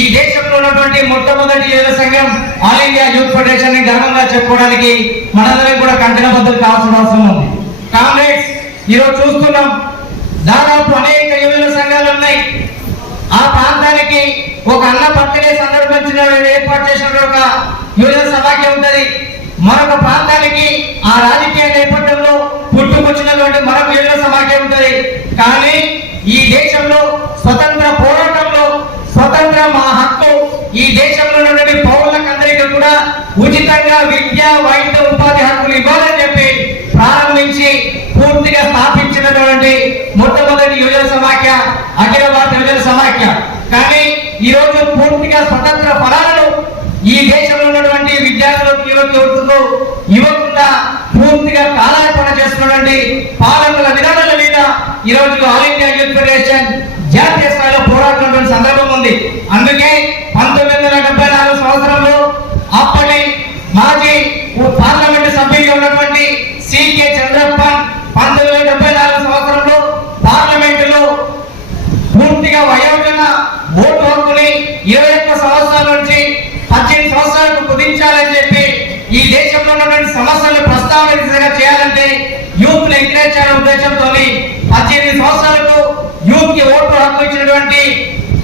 ఈ దేశంలో ఉన్నటువంటి మొట్టమొదటి యువజన సంఘం ఆల్ ఇండియా యూత్ ఫెడరేషన్ ని గర్వంగా చెప్పుకోవడానికి మనందరం కూడా కంకణబద్ధులు కావాల్సిన అవసరం ఉంది. కామ్రేడ్స్, ఈరోజు చూస్తున్నాం దాదాపు అనేక యువజన సంఘాలు ఉన్నాయి. ఆ ప్రాంతానికి ఒక అన్న బర్త్డే సందర్భించిన ఏర్పాటు చేసిన ఒక యువజన సమాఖ్య ఉంటది. మరొక ప్రాంతానికి ఆ రాజకీయ నేపథ్యంలో పుట్టుకొచ్చినటువంటి మరొక యువజన సమాఖ్య ఉంటది. కానీ ఈ దేశంలో స్వతంత్ర పోరాటంలో స్వతంత్ర మా హక్కు, ఈ దేశంలో ఉన్నటువంటి పౌరులకందరికీ కూడా ఉచితంగా విద్య, వైద్య, ఉపాధి హక్కులు ఇవ్వాలని చెప్పి ప్రారంభించి పూర్తిగా స్థాపించినటువంటి మొట్టమొదటి యువజన సమాఖ్య అఖిల భారత యువజన సమాఖ్య. కానీ ఈ రోజు పూర్తిగా స్వతంత్ర ఫలాలను ఈ దేశంలో ఉన్నటువంటి విద్యార్థులకు, యువకులకు ఇవ్వకుండా పూర్తిగా కాలార్పణ చేస్తున్నటువంటి పాలకుల విధానాల మీద ఈ రోజు ఆల్ ఇండియా యూత్ ఫెడరేషన్ జాతీయ స్థాయిలో పోరాడుతున్నటువంటి సందర్భం ఉంది. అందుకే 1974 సంవత్సరంలో అప్పటి మాజీ పార్లమెంటు సభ్యులుగా ఉన్నటువంటి సికే చంద్రప్ప 1974 సంవత్సరంలో పార్లమెంటులో పూర్తిగా వయోజన ఓటు హక్కుని 21 సంవత్సరాల నుంచి 18 సంవత్సరాలకు కుదించాలని చెప్పి ఈ దేశంలో ఉన్నటువంటి సమస్యలను ప్రస్తావన చేయాలంటే యూత్ ని ఎంకరేజ్ చేయాలనే ఉద్దేశంతో 18 సంవత్సరాలకు యూత్ కి ఓటు హక్కు ఇచ్చినటువంటి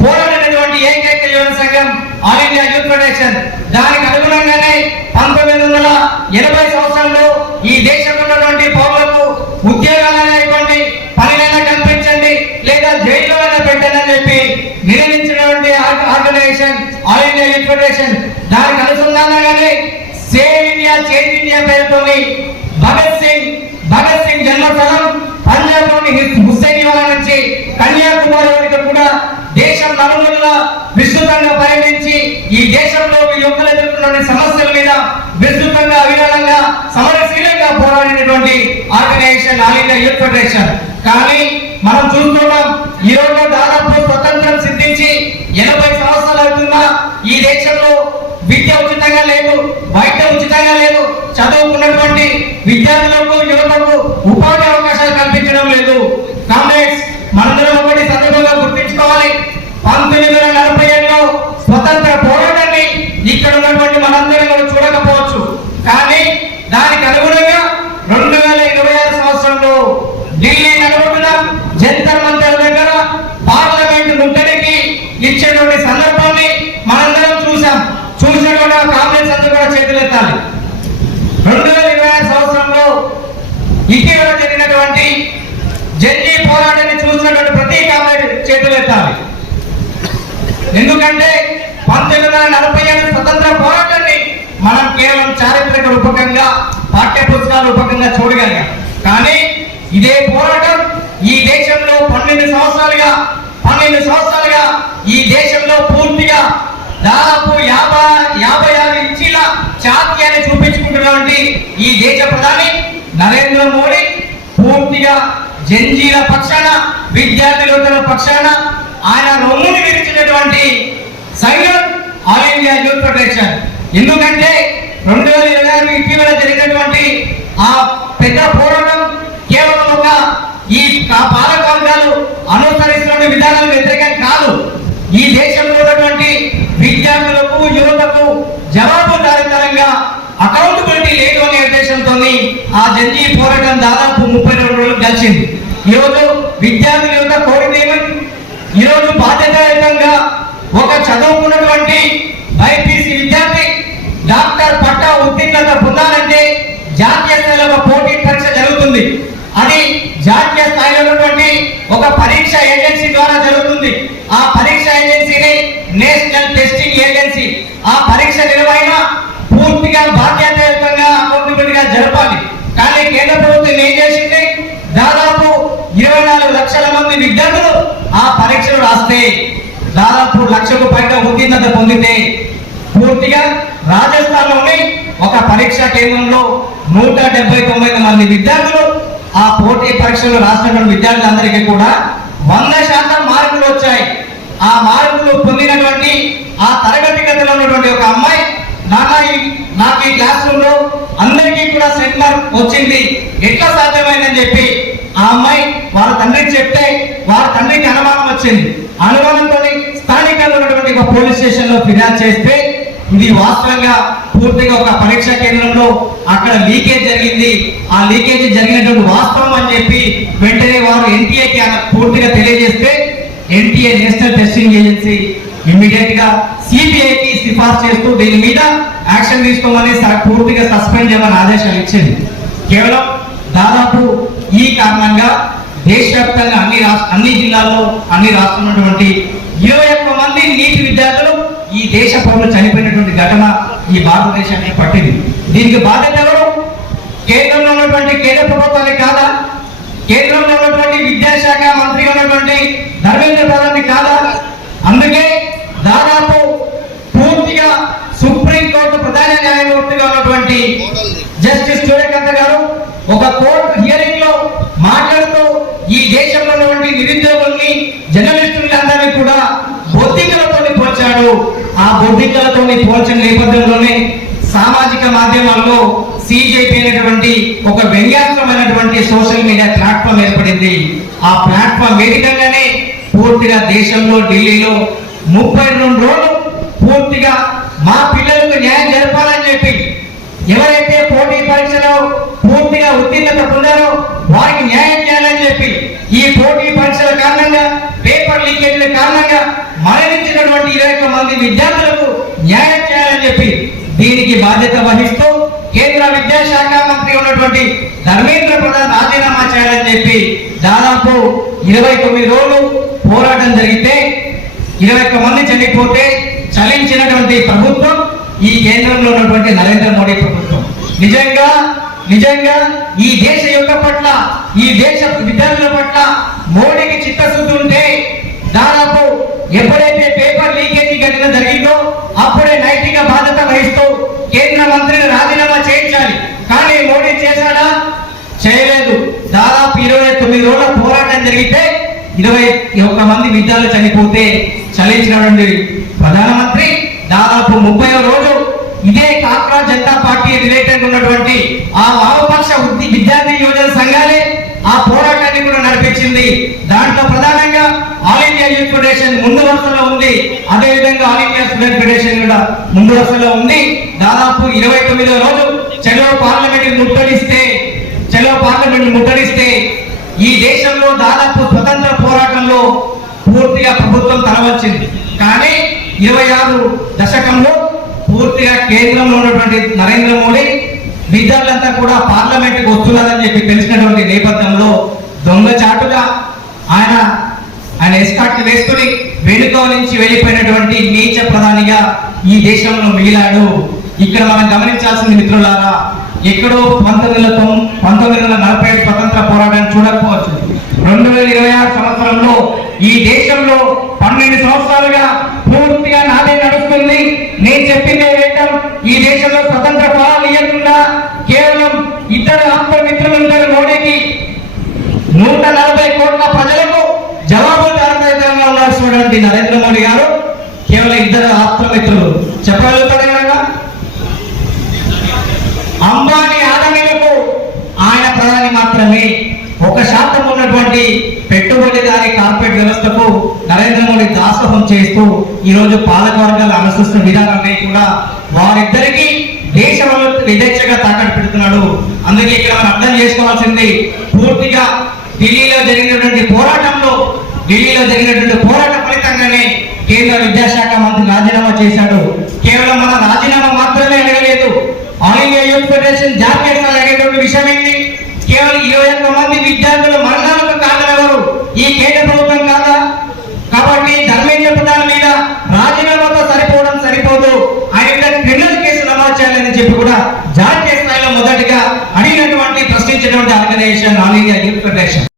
పోరాడినటువంటి ఏకైక యువజన సంఘం ఆల్ ఇండియా యూత్ ఫెడరేషన్. దానికి అనుగుణంగానే 1980 సంవత్సరంలో ఈ దేశంలో ఉన్నటువంటి పౌరులకు ఉద్యోగాలైనటువంటి పనినైనా కల్పించండి లేదా జైల్లో పెట్టండి అని చెప్పి నిర్ణయించినటువంటి organisation all India youth federation. దానికి అనుసంధానంగానే సేవ్ ఇండియా చేంజ్ ఇండియా పేరుతోని భగత్ సింగ్ జన్మస్థలం పంజాబ్ లోని హుస్సేనివాలా నుంచి కన్యాకుమారి వరకు కూడా దేశం నలుమూలలా విస్తృతంగా పర్యటించి ఈ దేశంలో యువకులు ఎదుర్కొన్న సమస్యల మీద విస్తృతంగా విధానంగా సమరశీలంగా పోరాడినటువంటి organisation all India youth federation. కానీ మనం చూస్తున్నాం, ఈ రోజు దాదాపు స్వతంత్రం సిద్ధించి 80 సంవత్సరాలు అవుతున్నా ఈ దేశంలో విద్య ఉచితంగా లేదు, వైద్యం ఉచితంగా లేదు, చదువుకున్నటువంటి విద్యార్థులకు యువతకు ఉపాధి అవకాశాలు కల్పించడం లేదు. కామ్రేడ్స్, మనందరం ఒకటి సందర్భంగా గుర్తించుకోవాలి. 1947లో స్వతంత్ర పోరాటాన్ని ఇక్కడ ఉన్నటువంటి మనందరం కూడా చూడకపోవచ్చు. కానీ దానికి అనుగుణంగా 2026 సంవత్సరంలో ఢిల్లీ నడుమున జంతర్ మంతర్ దగ్గర పార్లమెంట్ ముట్టడికి ఇచ్చేటువంటి సందర్భాన్ని మనందరం చూసినటువంటి కాంగ్రెస్ అంతా కూడా చేతులెత్తాలి. 2026 సంవత్సరంలో ఇటీవల జరిగినటువంటి జంజీ పోరాటాన్ని చూసినటువంటి ప్రతి కాంగ్రెస్ చేతులెత్తాలి. ఎందుకంటే 1947 స్వతంత్ర పోరాటాన్ని మనం కేవలం చారిత్రక రూపకంగా పాఠ్య పుస్తకాల రూపకంగా చూడగలిగాం. కానీ ఇదే పోరాటం ఈ దేశంలో 12 సంవత్సరాలుగా ఈ దేశంలో పూర్తిగా దాదాపు 56 ఇంచీల జాతీయాన్ని చూపించుకుంటున్నటువంటి ఈ దేశ ప్రధాని నరేంద్ర మోడీ పూర్తిగా జంజీల పక్షాన, విద్యార్థుల పక్షాన ఆయన రొమ్ముని విరిచినటువంటి సంఘం ఆల్ ఇండియా యూత్ ఫెడరేషన్. ఎందుకంటే 2026 ఇటీవల జరిగినటువంటి ఆ పెద్ద పోరాటం కేవలం ఒక ఈ పాలకవర్గాలు అనుసరిస్తున్న విధానాలకు వ్యతిరేకం కాదు. ఈ దేశంలో ఉన్నటువంటి విద్యార్థులకు యువతకు జవాబుదారీతనంగా అకౌంటబిలిటీ లేదు అనే ఉద్దేశంతో ఆ జంజీ పోరాటం దాదాపు 32 రోజులు గడిచింది. ఈరోజు విద్యార్థుల యువత కోరిదేమని, ఈరోజు బాధ్యతాయుతంగా ఒక చదువుకున్నటువంటి బైపీసీ విద్యార్థి డాక్టర్ పట్టా ఉత్తీర్ణత పొందాలంటే జాతీయ స్థాయిలో ఒక పోటీ పరీక్ష జరుగుతుంది. అది జాతీయ స్థాయిలో ఉన్నటువంటి ఒక పరీక్ష ఏజెన్సీ ద్వారా జరుగుతుంది. ఆ పరీక్ష ఏజెన్సీని నేషనల్ టెస్టింగ్ ఏజెన్సీ. ఆ పరీక్ష నిర్వహణ పూర్తిగా బాధ్యతాయుతంగా అకౌంటబిలిటీగా జరపాలి. కానీ కేంద్ర ప్రభుత్వం ఏం చేసింది? దాదాపు 24 లక్షల మంది విద్యార్థులు ఆ పరీక్షలు రాస్తే దాదాపు 1 లక్షకు పైగా ఉత్తీర్ణత పొందితే పూర్తిగా రాజస్థాన్లోని ఒక పరీక్షా కేంద్రంలో 179 మంది విద్యార్థులు ఆ పోటీ పరీక్షలు రాసినటువంటి విద్యార్థులందరికీ కూడా 100% మార్కులు వచ్చాయి. ఆ మార్కులు పొందినటువంటి ఆ తరగతి గదిలో ఉన్నటువంటి ఒక అమ్మాయి, నాకు ఈ క్లాస్ రూమ్ లో అందరికీ కూడా సెంట్ మార్క్ వచ్చింది, ఎట్లా సాధ్యమైందని చెప్పి ఆ అమ్మాయి వాళ్ళ తండ్రికి చెప్తే వాళ్ళ తండ్రికి అనుమానం వచ్చింది. అనుమానంతో స్థానికంగా ఉన్నటువంటి ఒక పోలీస్ స్టేషన్ లో ఫిర్యాదు చేస్తే ఇది వాస్తవంగా పూర్తిగా ఒక పరీక్షా కేంద్రంలో అక్కడ లీకేజ్ జరిగింది, ఆ లీకేజ్ జరిగినటువంటి వాస్తవం అని చెప్పి వెంటనే వారు ఎన్టీఏకి పూర్తిగా తెలియజేస్తే NTA national testing agency immediate గా సిబిఐకి సిఫార్సు చేస్తూ దీని మీద యాక్షన్ తీసుకోమని పూర్తిగా సస్పెండ్ చేయమని ఆదేశాలు ఇచ్చింది. కేవలం దాదాపు ఈ కారణంగా దేశవ్యాప్తంగా అన్ని జిల్లాల్లో అన్ని రాష్ట్రాలటువంటి 21 మంది నీటి విద్యార్థులు ఈ దేశ పౌరులు చనిపోయినటువంటి ఘటన ఈ భారతదేశానికి పట్టింది. దీనికి బాధ్యత ఎవరు? కేంద్రంలో ఉన్నటువంటి కేంద్ర ప్రభుత్వానికి కాదా? కేంద్రంలో ఉన్నటువంటి విద్యాశాఖ మంత్రిగా ఉన్నటువంటి ధర్మేంద్ర ప్రధాని కాదా? అందుకే దాదాపు పూర్తిగా సుప్రీంకోర్టు ప్రధాన న్యాయమూర్తిగా ఉన్నటువంటి జస్టిస్ సూర్యకాంత్ గారు ఒక కోర్టు హియరింగ్ లో మాట్లాడుతూ ఈ దేశంలో ఉన్నటువంటి నిరుద్యోగుల్ని, జర్నలిస్టులందరినీ కూడా బొద్దింకలతో పోల్చాడు. ఆ బొద్దింకలతో పోల్చిన నేపథ్యంలోనే సామాజిక మాధ్యమాల్లో సిజేపీ అనేటువంటి ఒక వ్యంగ్యాత్మకమైనటువంటి సోషల్ మీడియా ప్లాట్ఫామ్ ఏర్పడింది. ఆ ప్లాట్ఫామ్ వేదికగానే పూర్తిగా దేశంలో ఢిల్లీలో 32 రోజులు పూర్తిగా మా పిల్లలకు న్యాయం జరపాలని చెప్పి ఎవరైతే పోటీ పరీక్షలో పూర్తిగా ఉత్తీర్ణత పొందారో వారికి న్యాయం చేయాలని చెప్పి ఈ పోటీ పరీక్షల కారణంగా, పేపర్ లీకేజీల కారణంగా మరణించినటువంటి 21 మంది విద్యార్థులకు న్యాయం చేయాలని చెప్పి దీనికి బాధ్యత వహిస్తూ కేంద్ర విద్యాశాఖ మంత్రి ఉన్నటువంటి ధర్మేంద్ర ప్రధాన్ రాజీనామా చేయాలని చెప్పి దాదాపు 29 రోజులు పోరాటం జరిగితే 21 మంది చనిపోతే చలించినటువంటి ప్రభుత్వం ఈ కేంద్రంలో ఉన్నటువంటి నరేంద్ర మోడీ ప్రభుత్వం. నిజంగా ఈ దేశ యువత పట్ల, ఈ దేశ విద్యార్థుల పట్ల మోడీకి చిత్తశుద్ధి ఉంటే దాదాపు ఎప్పుడైతే పేపర్ లీకేజీ ఘటన జరిగిందో అప్పుడే 21 మంది విద్యార్థులు చనిపోతే చలించినటువంటి ప్రధానమంత్రి దాదాపు 30వ రోజు ఇదే కాక్రా జనతా పార్టీ రిలేటెడ్ ఉన్నటువంటి ఆ వామపక్ష విద్యార్థి యువజన సంఘాలే ఆ పోరాటాన్ని కూడా నడిపించింది. దాంట్లో ప్రధానంగా ఆల్ ఇండియా యూత్ ఫెడరేషన్ ముందు వరుసలో ఉంది, అదేవిధంగా ఆల్ ఇండియా స్టూడెంట్ ఫెడరేషన్ కూడా ముందు వరుసలో ఉంది. దాదాపు 29వ రోజు చలో పార్లమెంట్ ముట్టడిస్తే ఈ దేశంలో దాదాపు స్వతంత్ర పోరాటంలో పూర్తిగా ప్రభుత్వం తలవంచింది. కానీ 26 దశకంలో పూర్తిగా కేంద్రంలో ఉన్నటువంటి నరేంద్ర మోడీ విద్యార్థులంతా కూడా పార్లమెంట్కి వస్తున్నారని చెప్పి తెలిసినటువంటి నేపథ్యంలో దొంగచాటుగా ఆయన ఎస్కాట్ వేసుకుని వెనుక నుంచి వెళ్ళిపోయినటువంటి నీచ ప్రధానిగా ఈ దేశంలో మిగిలాడు. ఇక్కడ మనం గమనించాల్సింది మిత్రులారా, ఎక్కడో 1947 స్వతంత్ర పోరాటాన్ని చూడకపోవచ్చు. 2026 సంవత్సరంలో ఈ దేశంలో 12 సంవత్సరాలుగా పూర్తిగా నాదే నడుస్తుంది, నేను చెప్పిందే వేద్దాం, ఈ దేశంలో స్వతంత్ర పాలన ఇవ్వకుండా కేవలం ఇద్దరు ఆప్త మిత్రులు ఉంటారు మోడీకి, 140 కోట్ల ప్రజలకు జవాబుదారీతనంగా ఉండాల్సినటువంటి నరేంద్ర మోడీ గారు కేవలం ఇద్దరు ఆప్త మిత్రులు. చెప్పగలుగుతారు కదా, అంబానీ ఆదానీలకు ఆయన ప్రధాని మాత్రమే. 1% ఉన్నటువంటి పెట్టుబడిదారి కార్పొరేట్ వ్యవస్థకు నరేంద్ర మోడీ దాసోహం చేస్తూ ఈ రోజు పాలక వర్గాలు అనుసరిస్తున్న విధానాన్ని కూడా వారిద్దరికి దేశంలో విదేశగా తాకట్టు పెడుతున్నాడు. అందుకే ఇక్కడ మనం అర్థం చేసుకోవాల్సింది, పూర్తిగా ఢిల్లీలో జరిగినటువంటి పోరాట ఫలితంగానే కేంద్ర విద్యాశాఖ మంత్రి రాజీనామా చేశాడు. కేవలం మన రాజీనామా మాత్రమే అడగలేదు, ఆల్ ఇండియా యూత్ ఫెడరేషన్ జాతీయ స్థాయిలో అడిగేటువంటి విషయం ఏంటి, కేవలం 21 మంది విద్యార్థుల మరణాలకు కారణమెవరు, ఈ కేంద్ర ప్రభుత్వం కాదా? కాబట్టి ధర్మేంద్ర ప్రధాన్ మీద రాజీనామాతో సరిపోదు, ఆయన క్రిమినల్ కేసు నమోదు చేయాలని చెప్పి కూడా జాతీయ స్థాయిలో మొదటిగా అడిగినటువంటి ప్రశ్నించినటువంటి organisation all India youth federation.